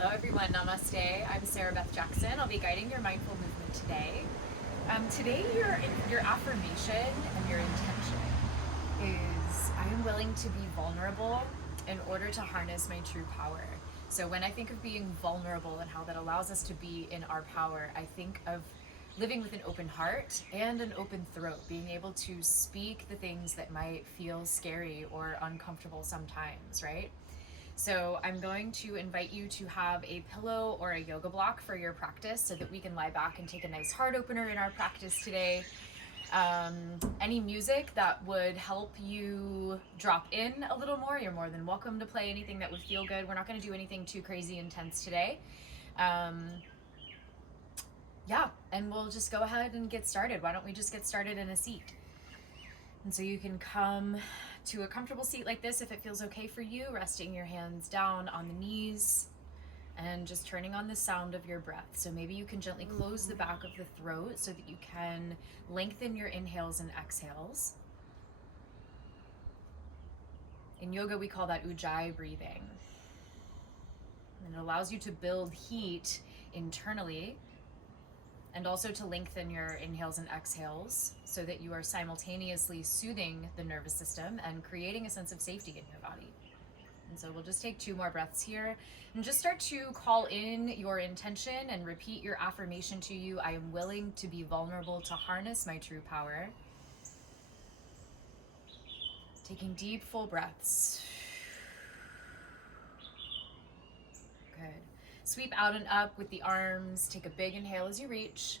Hello everyone, namaste. I'm Sarah Beth Jackson. I'll be guiding your mindful movement today. Today your affirmation and your intention is I am willing to be vulnerable in order to harness my true power. So when I think of being vulnerable and how that allows us to be in our power, I think of living with an open heart and an open throat, being able to speak the things that might feel scary or uncomfortable sometimes, right? So I'm going to invite you to have a pillow or a yoga block for your practice so that we can lie back and take a nice heart opener in our practice today. Any music that would help you drop in a little more, you're more than welcome to play anything that would feel good. We're not going to do anything too crazy intense today. And we'll just go ahead and get started. Why don't we just get started in a seat? And so you can come to a comfortable seat like this if it feels okay for you, resting your hands down on the knees and just turning on the sound of your breath. So maybe you can gently close the back of the throat so that you can lengthen your inhales and exhales. In yoga, we call that ujjayi breathing. And it allows you to build heat internally and also to lengthen your inhales and exhales so that you are simultaneously soothing the nervous system and creating a sense of safety in your body. And so we'll just take 2 more breaths here and just start to call in your intention and repeat your affirmation to you. I am willing to be vulnerable to harness my true power. Taking deep, full breaths. Good. Sweep out and up with the arms. Take a big inhale as you reach.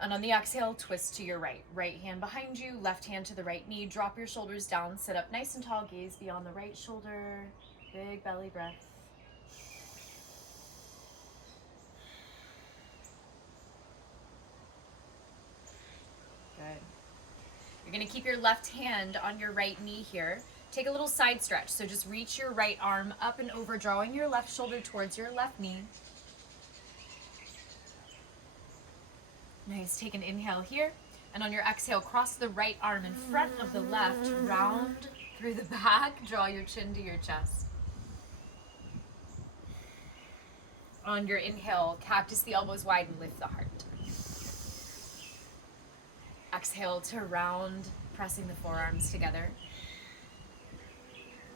And on the exhale, twist to your right. Right hand behind you, left hand to the right knee. Drop your shoulders down, sit up nice and tall, gaze beyond the right shoulder. Big belly breath. Good. You're gonna keep your left hand on your right knee here. Take a little side stretch. So just reach your right arm up and over, drawing your left shoulder towards your left knee. Nice, take an inhale here. And on your exhale, cross the right arm in front of the left, round through the back, draw your chin to your chest. On your inhale, cactus the elbows wide and lift the heart. Exhale to round, pressing the forearms together.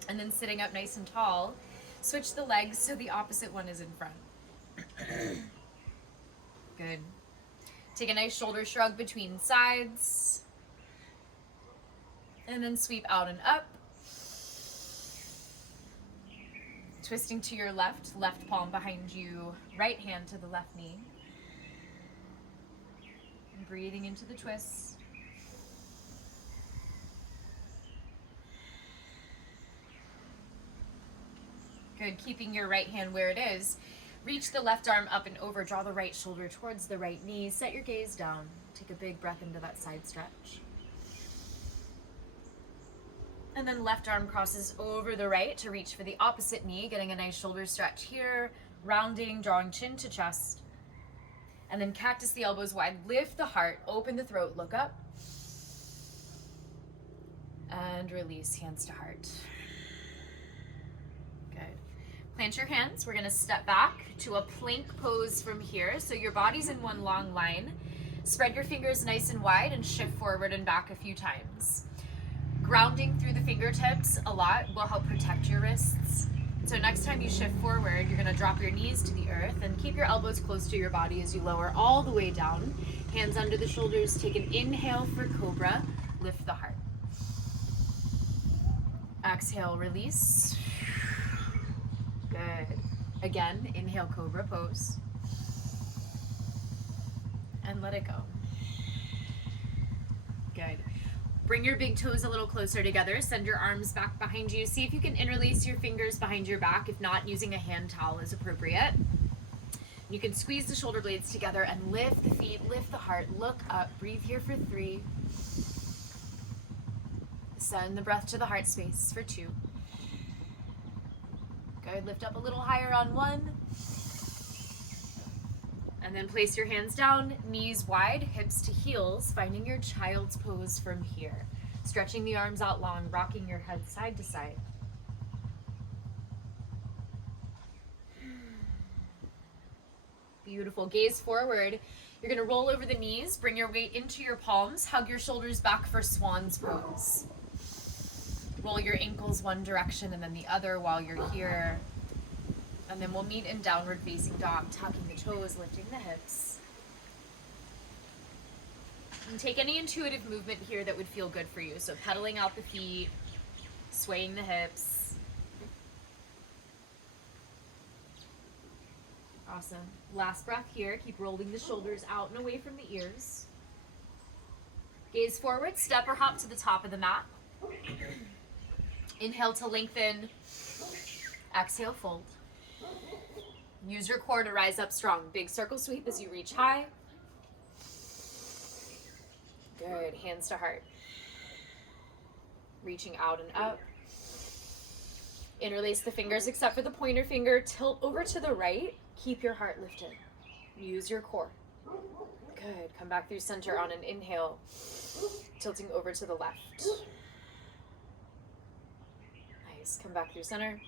And then sitting up nice and tall, switch the legs so the opposite one is in front. Good. Take a nice shoulder shrug between sides. And then sweep out and up. Twisting to your left, left palm behind you, right hand to the left knee. And breathing into the twist. Good, keeping your right hand where it is. Reach the left arm up and over, draw the right shoulder towards the right knee, set your gaze down. Take a big breath into that side stretch. And then left arm crosses over the right to reach for the opposite knee, getting a nice shoulder stretch here, rounding, drawing chin to chest. And then cactus the elbows wide, lift the heart, open the throat, look up. And release, hands to heart. Good. Plant your hands. We're going to step back to a plank pose from here. So your body's in one long line. Spread your fingers nice and wide and shift forward and back a few times. Grounding through the fingertips a lot will help protect your wrists. So next time you shift forward, you're going to drop your knees to the earth and keep your elbows close to your body as you lower all the way down. Hands under the shoulders. Take an inhale for cobra. Lift the heart. Exhale, release. Good. Again, inhale, cobra pose. And let it go. Good. Bring your big toes a little closer together. Send your arms back behind you. See if you can interlace your fingers behind your back. If not, using a hand towel is appropriate. You can squeeze the shoulder blades together and lift the feet, lift the heart, look up. Breathe here for 3. Send the breath to the heart space for 2. Good, lift up a little higher on 1. And then place your hands down, knees wide, hips to heels, finding your child's pose from here. Stretching the arms out long, rocking your head side to side. Beautiful. Gaze forward. You're going to roll over the knees, bring your weight into your palms, hug your shoulders back for swan's pose. Roll your ankles one direction and then the other while you're here. And then we'll meet in downward facing dog, tucking the toes, lifting the hips. And take any intuitive movement here that would feel good for you. So pedaling out the feet, swaying the hips. Awesome. Last breath here. Keep rolling the shoulders out and away from the ears. Gaze forward, step or hop to the top of the mat. Inhale to lengthen. Exhale, fold. Use your core to rise up strong. Big circle sweep as you reach high. Good. Hands to heart. Reaching out and up. Interlace the fingers except for the pointer finger. Tilt over to the right. Keep your heart lifted. Use your core. Good. Come back through center on an inhale. Tilting over to the left. Nice. Come back through center.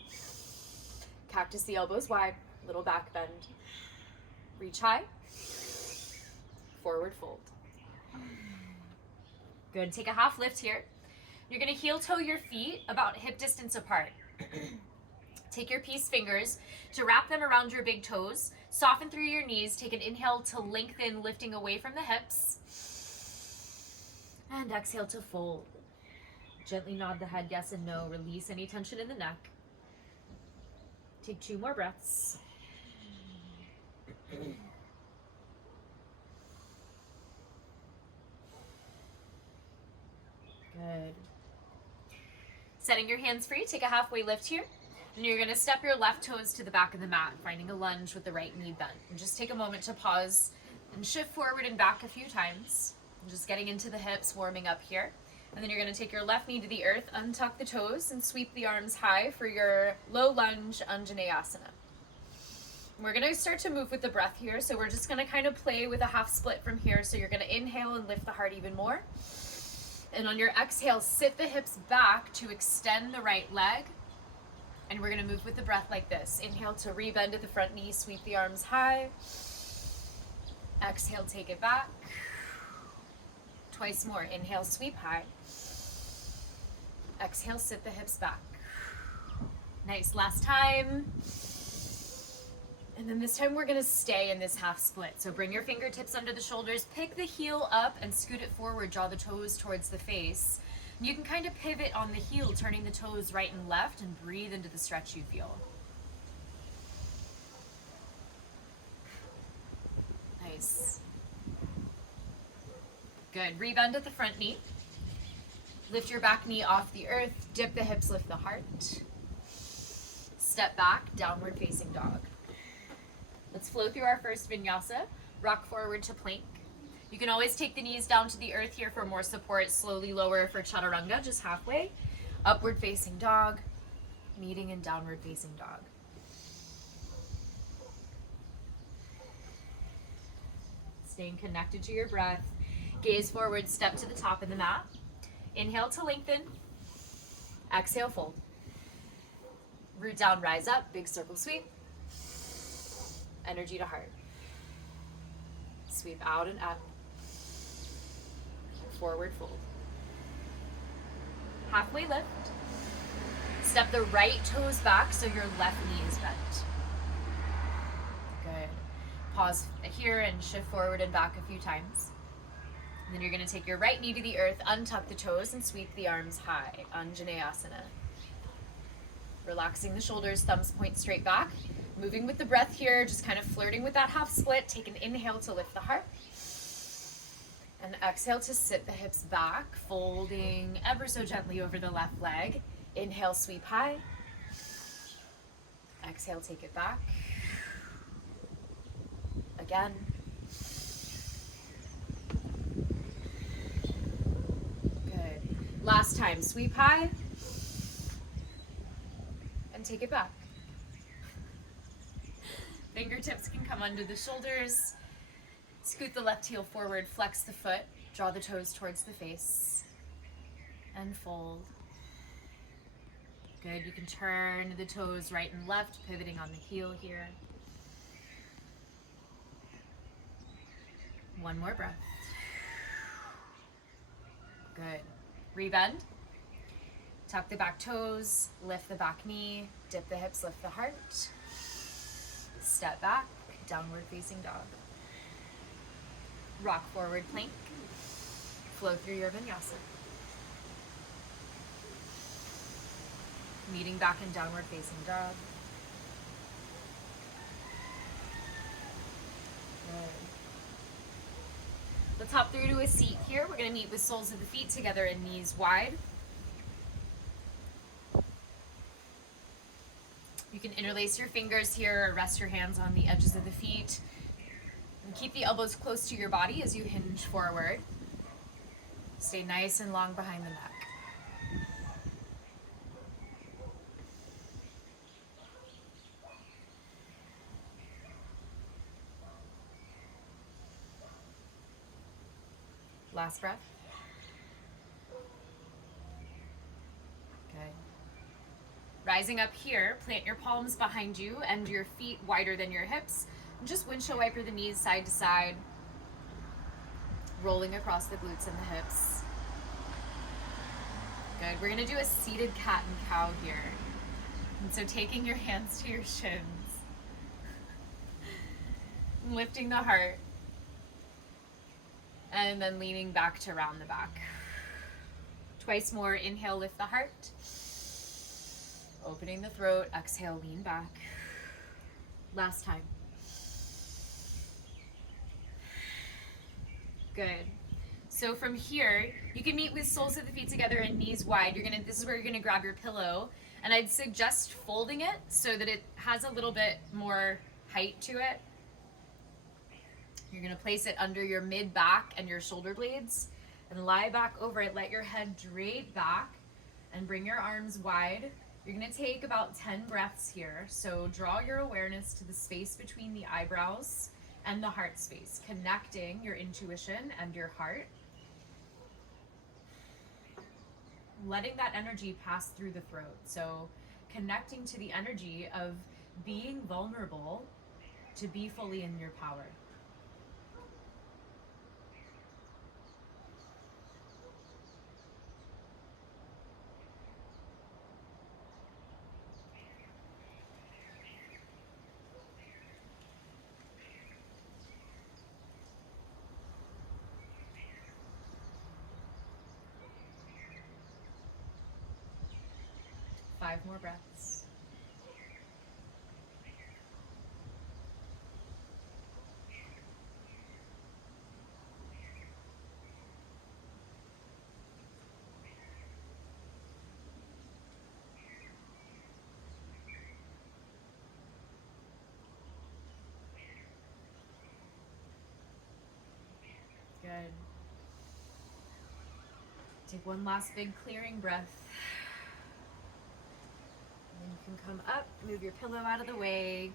Cactus the elbows wide. Little back bend. Reach high. Forward fold. Good. Take a half lift here. You're going to heel toe your feet about hip distance apart. Take your peace fingers to wrap them around your big toes. Soften through your knees. Take an inhale to lengthen, lifting away from the hips. And exhale to fold. Gently nod the head yes and no. Release any tension in the neck. Take 2 more breaths. Good. Setting your hands free, take a halfway lift here. And you're going to step your left toes to the back of the mat, finding a lunge with the right knee bent. And just take a moment to pause and shift forward and back a few times. And just getting into the hips, warming up here. And then you're going to take your left knee to the earth, untuck the toes, and sweep the arms high for your low lunge Anjaneyasana. We're going to start to move with the breath here. So we're just going to kind of play with a half split from here. So you're going to inhale and lift the heart even more. And on your exhale, sit the hips back to extend the right leg. And we're going to move with the breath like this. Inhale to rebend at the front knee, sweep the arms high. Exhale, take it back. Twice more. Inhale, sweep high. Exhale, sit the hips back. Nice. Last time. And then this time we're going to stay in this half split. So bring your fingertips under the shoulders, pick the heel up and scoot it forward. Draw the toes towards the face. And you can kind of pivot on the heel, turning the toes right and left, and breathe into the stretch you feel. Nice. Good. Rebend at the front knee. Lift your back knee off the earth. Dip the hips, lift the heart. Step back, downward facing dog. Let's flow through our first vinyasa. Rock forward to plank. You can always take the knees down to the earth here for more support. Slowly lower for chaturanga, just halfway. Upward facing dog. Meeting in downward facing dog. Staying connected to your breath. Gaze forward, step to the top of the mat. Inhale to lengthen. Exhale, fold. Root down, rise up, big circle sweep. Energy to heart. Sweep out and up. Forward fold. Halfway lift. Step the right toes back so your left knee is bent. Good. Pause here and shift forward and back a few times. And then you're going to take your right knee to the earth, untuck the toes, and sweep the arms high. Anjaneyasana. Relaxing the shoulders, thumbs point straight back. Moving with the breath here, just kind of flirting with that half split. Take an inhale to lift the heart. And exhale to sit the hips back, folding ever so gently over the left leg. Inhale, sweep high. Exhale, take it back. Again. Good. Last time, sweep high. And take it back. Fingertips can come under the shoulders. Scoot the left heel forward, flex the foot, draw the toes towards the face, and fold. Good, you can turn the toes right and left, pivoting on the heel here. One more breath. Good. Rebend. Tuck the back toes, lift the back knee, dip the hips, lift the heart. Step back, downward facing dog. Rock forward plank. Flow through your vinyasa. Meeting back in downward facing dog. Good. Let's hop through to a seat here. We're going to meet with soles of the feet together and knees wide. You can interlace your fingers here or rest your hands on the edges of the feet. And keep the elbows close to your body as you hinge forward. Stay nice and long behind the neck. Last breath. Good. Rising up here, plant your palms behind you and your feet wider than your hips. And just windshield wiper the knees side to side, rolling across the glutes and the hips. Good. We're going to do a seated cat and cow here. And so taking your hands to your shins, lifting the heart, and then leaning back to round the back. Twice more. Inhale, lift the heart. Opening the throat. Exhale, lean back. Last time. Good. So from here, you can meet with soles of the feet together and knees wide. This is where you're gonna grab your pillow, and I'd suggest folding it so that it has a little bit more height to it. You're gonna place it under your mid back and your shoulder blades and lie back over it. Let your head drape back and bring your arms wide. You're gonna take about 10 breaths here. So draw your awareness to the space between the eyebrows and the heart space, connecting your intuition and your heart. Letting that energy pass through the throat. So connecting to the energy of being vulnerable to be fully in your power. Five more breaths. Good. Take one last big clearing breath. And you can come up, move your pillow out of the way.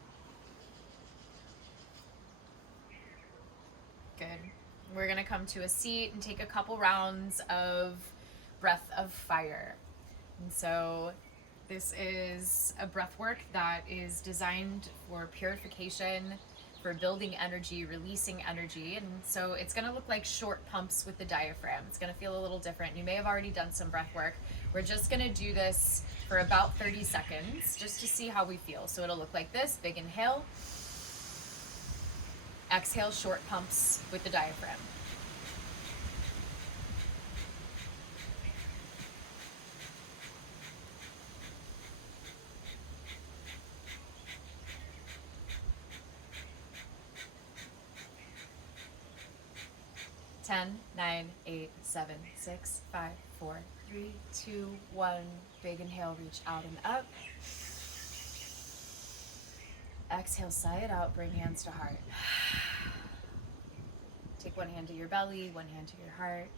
Good. We're gonna come to a seat and take a couple rounds of breath of fire. And so this is a breath work that is designed for purification, for building energy, releasing energy. And so it's gonna look like short pumps with the diaphragm. It's gonna feel a little different. You may have already done some breath work. We're just gonna do this for about 30 seconds just to see how we feel. So it'll look like this: big inhale, exhale, short pumps with the diaphragm. Ten, 9, 8, 7, 6, 5, 4, 3, 2, 1. Big inhale, reach out and up. Exhale, sigh it out, bring hands to heart. Take one hand to your belly, one hand to your heart.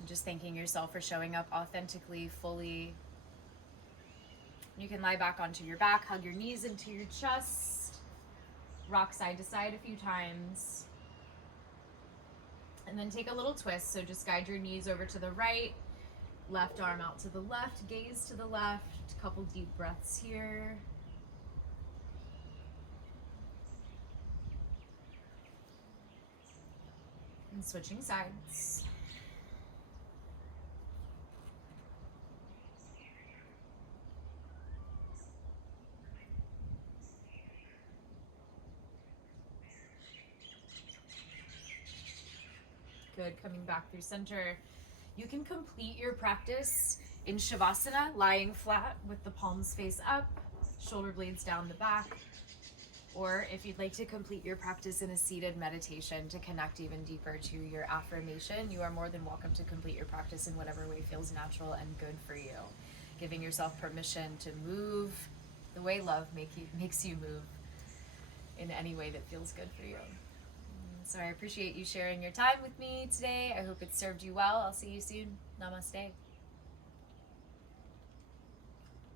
And just thanking yourself for showing up authentically, fully. You can lie back onto your back, hug your knees into your chest, rock side to side a few times. And then take a little twist. So just guide your knees over to the right, left arm out to the left, gaze to the left. Couple deep breaths here. And switching sides. Good, coming back through center. You can complete your practice in Shavasana, lying flat with the palms face up, shoulder blades down the back. Or if you'd like to complete your practice in a seated meditation to connect even deeper to your affirmation, you are more than welcome to complete your practice in whatever way feels natural and good for you. Giving yourself permission to move the way love makes you move in any way that feels good for you. So I appreciate you sharing your time with me today. I hope it served you well. I'll see you soon. Namaste.